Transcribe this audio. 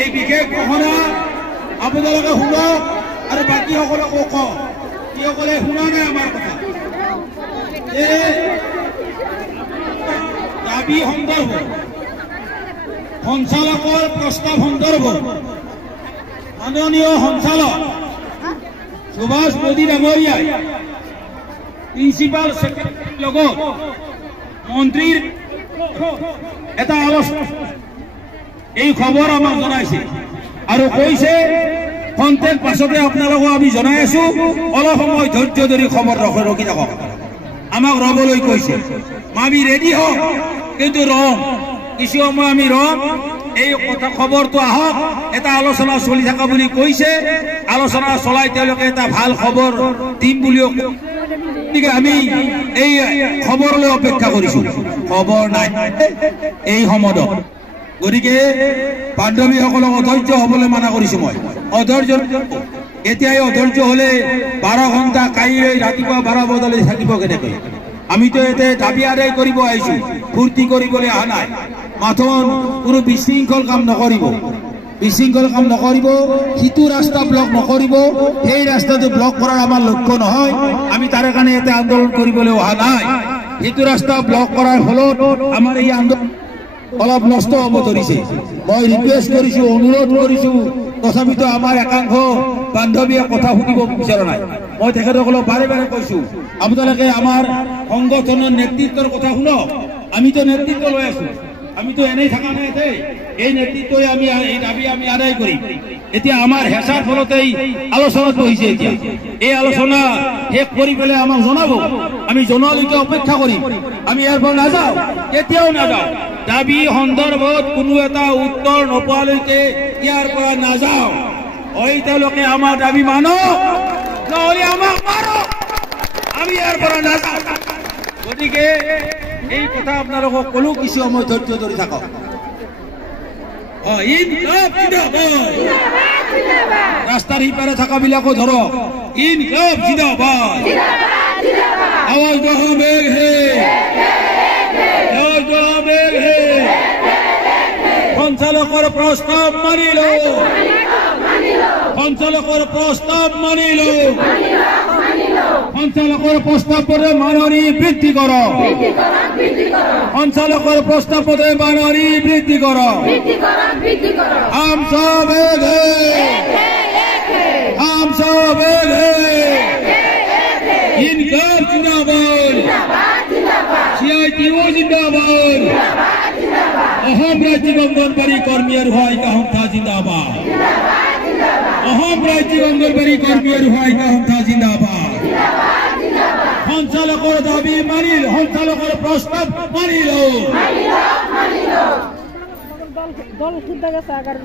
এই বিশেষ ঘোষণা আপোনালোকে শুনক আৰু বাকী সকলক কওক যিসকলে শুনা নাই আমাৰ কথা দাবী সন্দৰ্ভ সঞ্চালকৰ প্ৰস্তাৱ সন্দৰ্ভ মাননীয় সঞ্চালক সুভাষ মোদী ডাঙৰীয়াই প্ৰিন্সিপাল ছেক্ৰেটাৰীৰ লগত মন্ত্ৰীৰ এটা আলোচনা এই খবৰ আমাক জনাইছে আৰু কৈছে খন্তেক পাছতে আপোনালোকক আমি জনাই আছো অলপ সময় ধৈৰ্য ধৰি খবৰ ৰখি থাকক আমাক ৰবলৈ কৈছে আমি ৰেডি হওক কিন্তু ৰম কিছু সময় আমি ৰম এই কথা খবৰটো আহক এটা আলোচনা চলি থকা বুলি কৈছে আলোচনা চলাই তেওঁলোকে এটা ভাল খবৰ দিম বুলিও আমি এই খবৰলৈ অপেক্ষা কৰিছো খবৰ নাই এই সময়ত গতিকে বান্ধৱীসকলক অধৈৰ্য হ'বলৈ মানা কৰিছো মই অধৈৰ্য এতিয়াই অধৈৰ্য হলে 12 ঘণ্টা কাইলৈ ৰাতিপুৱা 12 বজালৈ থাকিব কেনেকৈ আমিতো এতে দাবী আদায় কৰিব আহিছো ফূৰ্তি কৰিবলৈ অহা নাই মাথোন কোনো বিশৃংখল কাম নকৰিব সিটো ৰাস্তা ব্লক নকৰিব সেই ৰাস্তাটো ব্লক কৰাৰ আমাৰ লক্ষ্য নহয় আমি তাৰ কাৰণে এতে আন্দোলন কৰিবলৈ অহা নাই সিটো ৰাস্তা ব্লক কৰাৰ ফলত আমাৰ এই আন্দোলন অলপ নষ্ট হ'ব ধৰিছে মই ৰিকুৱেষ্ট কৰিছো অনুৰোধ কৰিছো তথাপিতো আমাৰ একাংশ বান্ধৱীয়ে কথা শুনিব বিচৰা নাই মই তেখেতসকলক বাৰে বাৰে কৈছো আপোনালোকে আমাৰ সংগঠনৰ নেতৃত্বৰ কথা শুনক আমিতো নেতৃত্ব লৈ আছো আমিতো এনেই থাকা নাই এই নেতৃত্বই আমি এই দাবী আমি আদায় কৰিম এতিয়া আমাৰ হেঁচাৰ ফলতেই আলোচনাত বহিছে এতিয়া এই আলোচনা শেষ কৰি পেলাই আমাক জনাব আমি জনোৱালৈকে অপেক্ষা কৰিম আমি ইয়াৰ পৰা নাযাওঁ কেতিয়াও নাযাওঁ দাবী সন্দৰ্ভত কোনো এটা উত্তৰ নোপোৱালৈকে ইয়াৰ পৰা নাযাওঁ হয় তেওঁলোকে আমাৰ দাবী মানক নহ'লে আমাক মাৰক আমি ইয়াৰ পৰা নাযাওঁ গতিকে এই কথা আপোনালোকক কলো কিছু সময় ধৈৰ্য ধৰি থাকক ৰাস্তাৰ সিপাৰে থকা বিলাকো ধৰক ইনকলাব জিন্দাবাদ আৱাজ দহবেগ হে সঞ্চালকৰ প্ৰস্তাৱ মানিলো সঞ্চালকৰ প্ৰস্তাৱ মানিলো সঞ্চালকৰ প্ৰস্তাৱ পদে মাননি বৃদ্ধি কৰক সঞ্চালকৰ প্ৰস্তাৱ পদে মাননি বৃদ্ধি কৰক हम सब एक हैं इनकलाब जिंदाबाद CITO जिंदाबाद अहम राज्य अंगनवाड़ी कर्मी रुहाई का हम था जिंदाबाद अहम राज्य अंगनवाड़ी कर्मी रुहाई का हम था जिंदाबाद সঞ্চালকৰ দাবী মানিল সঞ্চালকৰ প্ৰস্তাৱ মানিলো দল খুদ্দা গেছে আগাৰ